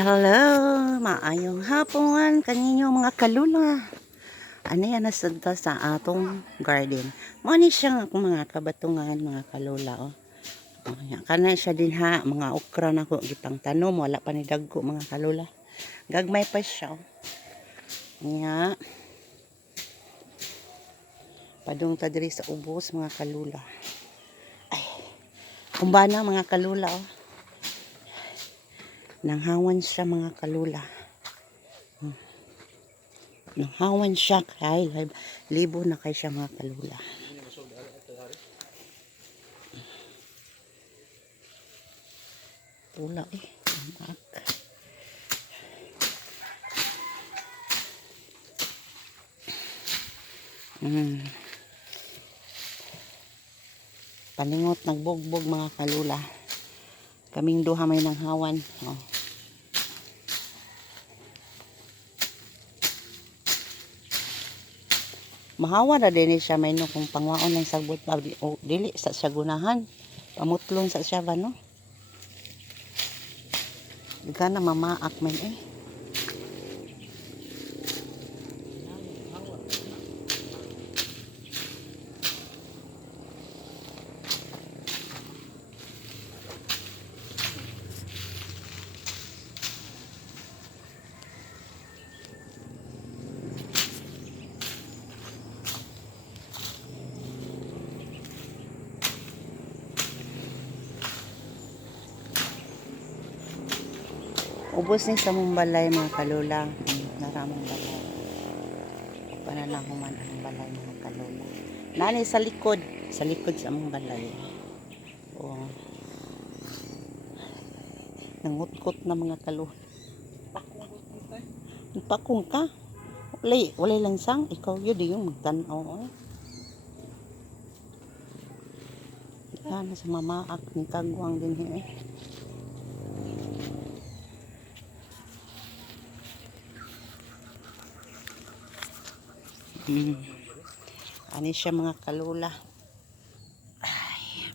Hello, maayong hapon kaninyo mga kalula. Ano yan nasadta sa atong garden. Mani siya nga akong mga kabatungan mga kalula. Kana siya din ha, mga okra na ko gipang tanom, wala pa ni dagko mga kalula. Gagmay pa siya. Nya. Padung ta diri sa ubos mga kalula. Ay. Kumbana mga kalula Nanghawan siya mga kalula. Nanghawan siya kay libo na kay siya mga kalula. Pula anak. Paningot nagbugbog mga kalula. Kaming duha may nanghawan. Mahawa na din siya may no kung pangwaon ng sagbot pa dili sa sagunahan. Pamutlong sa siya ba no? Diga na mamaak man Ubos ni sa mong balay mga kalula. Naramang balay. Panalang human ang balay mga kalula. Nani sa likod sa mong balay. Nangutkot na mga kalula. Pakong ka. Walay lansang. Ikaw yun yung magtanaw. Yan sa mamaak ni kagwang din Ani siya mga kalula. Ay.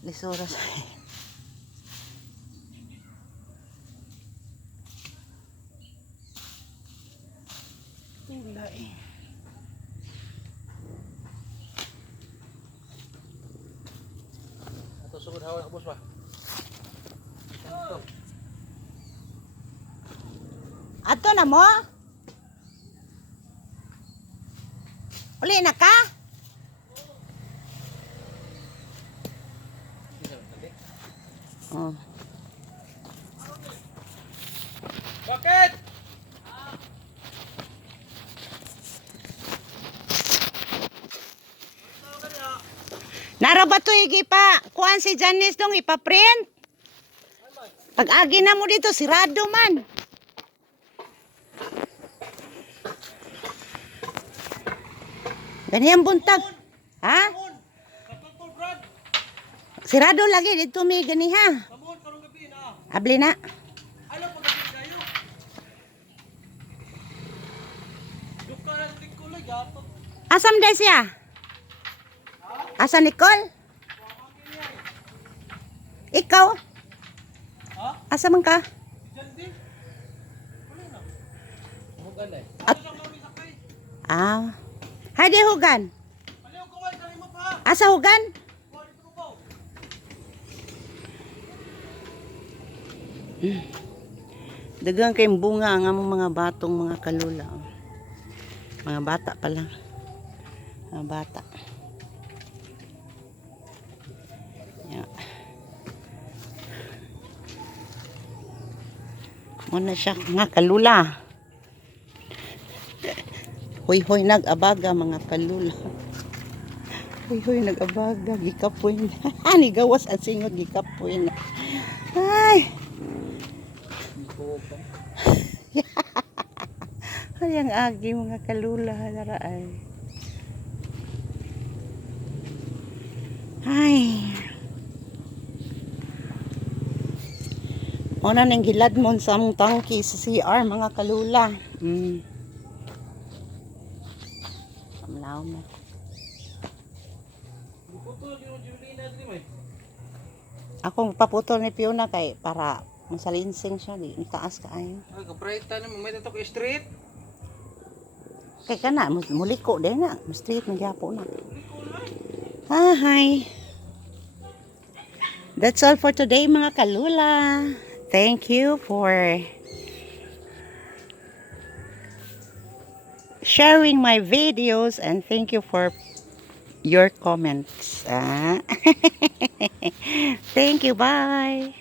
Lisuras. Sugod hawa bos ba? Ato na mo? Uli na ka? Bakit? Nara ba ito pa? Kuhan si Janice dong ipaprint? Pag agi na mo dito, sirado man. Ganyan buntag. Ha? Sirado lagi dito may gani ha. Abli na. Asam day siya? Asa Nicole? Ikaw? Asa man ka? Hadi hugan. Asa hugan? Dagang kayong bunga ang among mga batong mga kalula. Mga bata pa lang. Mga bata. Muna siya nga kalula. Hoy nag-abaga mga kalula. Hoy nag-abaga. Gikapoy na. Ni gawas at singot gikapoy na. Ay. Ay ang agi mga kalula. Ay. Ay. Una nang gilad mo sa mong tangki sa CR mga kalula. Kamlaw mo. Putol yung Julina dito may. Ako paputol ni Fiona kay para masalinsing siya di taas kaayo. Ay, kaprayta na may tatok street. Kay kana muliko din na, straight nagyapo na. Hi. That's all for today mga kalula. Thank you for sharing my videos and thank you for your comments. Thank you. Bye.